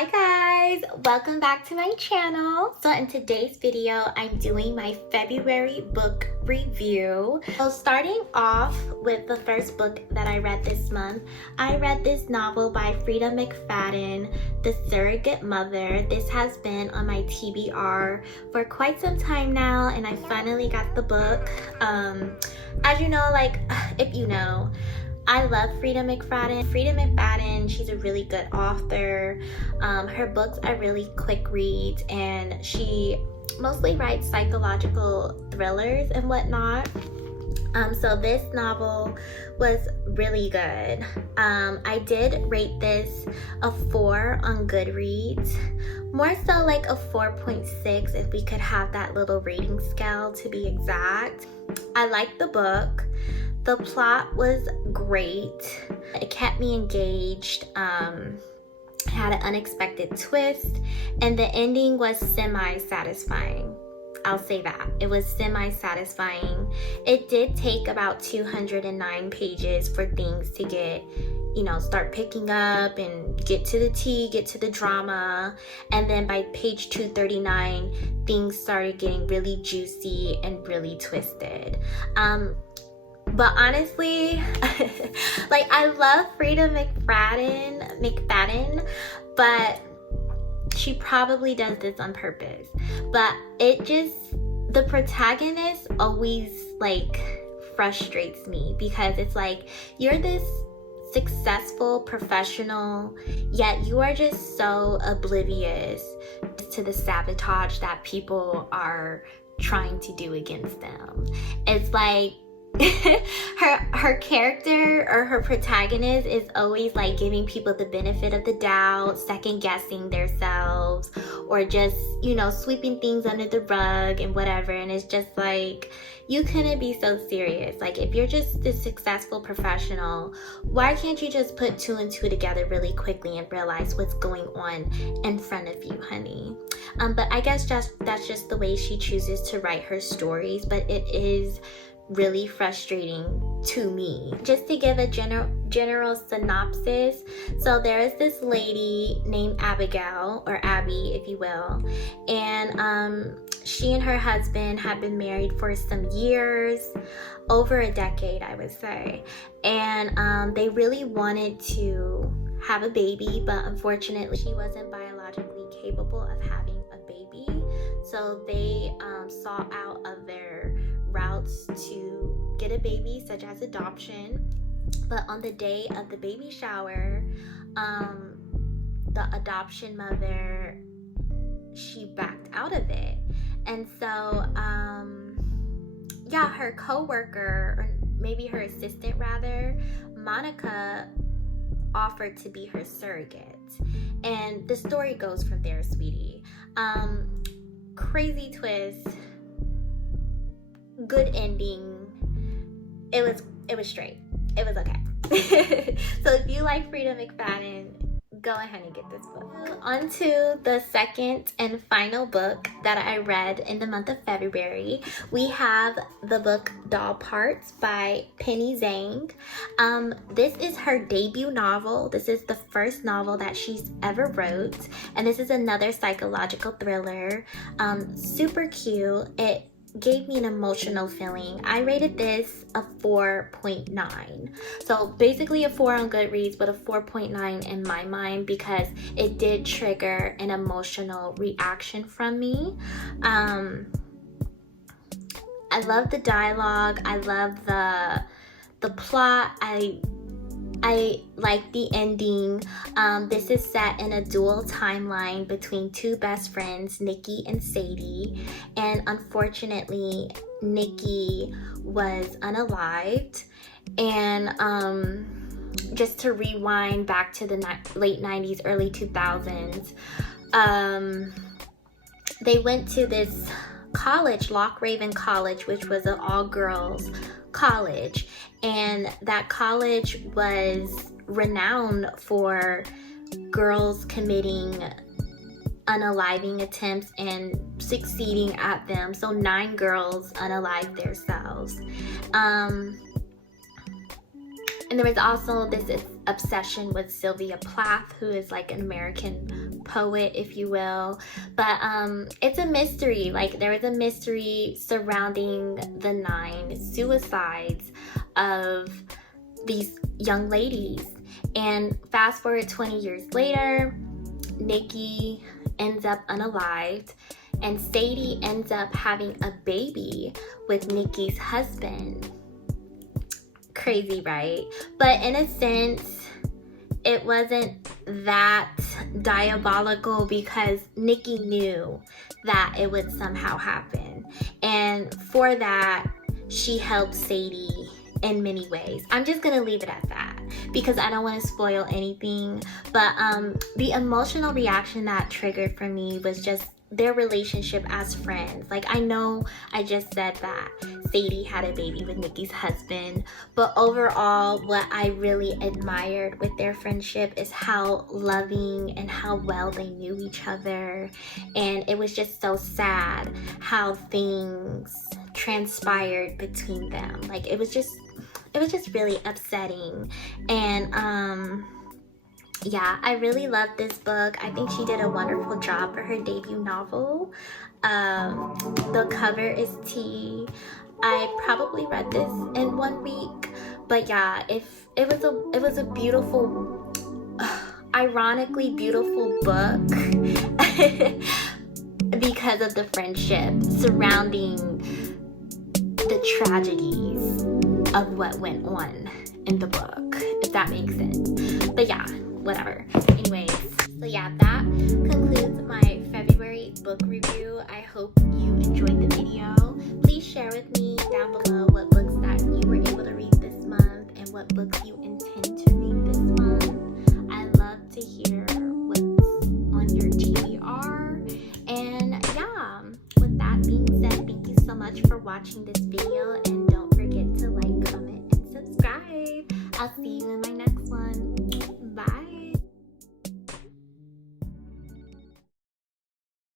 Hi guys, welcome back to my channel. So in today's video, I'm doing my February book review. So starting off with the first book that I read this month, I read this novel by Freida McFadden, The Surrogate Mother. This has been on my TBR for quite some time now, and I finally got the book. As you know, if you know, I love Freida McFadden. Freida McFadden, she's a really good author. Her books are really quick reads, and she mostly writes psychological thrillers and whatnot. So this novel was really good. I did rate this a 4 on Goodreads. More so like a 4.6 if we could have that little rating scale to be exact. I liked the book. The plot was great. It kept me engaged. Had an unexpected twist, and the ending was semi-satisfying. I'll say that. It was semi-satisfying. It did take about 209 pages for things to get, start picking up and get to the tea, get to the drama. And then by page 239, things started getting really juicy and really twisted. But honestly, I love Freida McFadden, but she probably does this on purpose. But the protagonist always frustrates me, because it's you're this successful professional, yet you are just so oblivious to the sabotage that people are trying to do against them. It's her character, or her protagonist, is always giving people the benefit of the doubt, second guessing themselves, or just sweeping things under the rug and whatever. And it's just you couldn't be so serious. If you're just this successful professional, why can't you just put 2 and 2 together really quickly and realize what's going on in front of you, honey? But I guess that's just the way she chooses to write her stories. But it is really frustrating to me. Just to give a general synopsis, so there is this lady named Abigail, or Abby if you will, and she and her husband have been married for some years, over a decade I would say, and they really wanted to have a baby, but unfortunately she wasn't biologically capable of having a baby, so they sought out other routes to get a baby, such as adoption. But on the day of the baby shower, the adoption mother, she backed out of it. And so her co-worker, or maybe her assistant rather, Monica, offered to be her surrogate. And the story goes from there, sweetie. Crazy twist, good ending. It was straight. It was okay. So if you like Freida McFadden, go ahead and get this book. On to the second and final book that I read in the month of February. We have the book Doll Parts by Penny Zang. This is her debut novel. This is the first novel that she's ever wrote, and this is another psychological thriller. Super cute. It gave me an emotional feeling. I rated this a 4.9. So basically a 4 on Goodreads, but a 4.9 in my mind, because it did trigger an emotional reaction from me. I love the dialogue. I love the plot. I like the ending. This is set in a dual timeline between 2 best friends, Nikki and Sadie. And unfortunately, Nikki was unalived. And just to rewind back to the late 90s, early 2000s, they went to this college, Loch Raven College, which was an all-girls college, and that college was renowned for girls committing unaliving attempts and succeeding at them. So 9 girls unalived themselves. And there was also this obsession with Sylvia Plath, who is like an American poet, if you will. But it's a mystery. Like, there was a mystery surrounding the 9 suicides of these young ladies. And fast forward 20 years later, Nikki ends up unalived, and Sadie ends up having a baby with Nikki's husband. Crazy, right? But in a sense, it wasn't that diabolical because Nikki knew that it would somehow happen. And for that, she helped Sadie in many ways. I'm just gonna leave it at that because I don't want to spoil anything. But the emotional reaction that triggered for me was just their relationship as friends. Like, I know I just said that Sadie had a baby with Nikki's husband, but overall what I really admired with their friendship is how loving and how well they knew each other. And it was just so sad how things transpired between them. Like, it was just really upsetting. And yeah, I really love this book. I think she did a wonderful job for her debut novel. The cover is tea. I probably read this in 1 week, but yeah, it was a beautiful, ironically beautiful book because of the friendship surrounding the tragedies of what went on in the book, if that makes sense. But yeah, whatever. Anyways, so yeah, that concludes my February book review. I hope you enjoyed the video. Please share with me down below what books that you were able to read this month and what books you intend to read this month. I love to hear what's on your TBR. And yeah, with that being said, thank you so much for watching this video, and don't forget to like, comment, and subscribe. I'll see you in my